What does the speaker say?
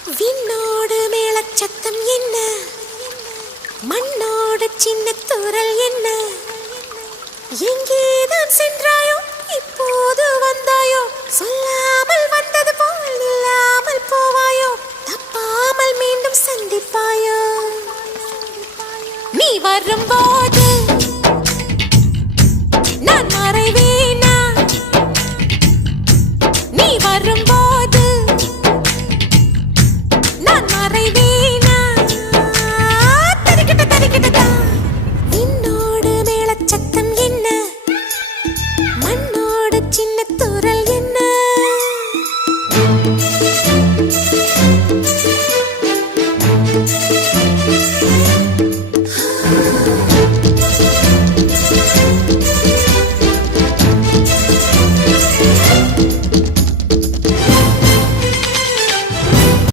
விண்ணோடு மேளச்சத்தம் என்ன, மண்ணோடு சின்ன தூரல் என்ன, எங்கேதான் சென்றாயோ இப்போது வந்தாயோ, சொல்லாமல் வந்தது போல் இல்லாமல் போவாயோ, தப்பாமல் மீண்டும் சந்திப்பாயோ, நீ வரும்போது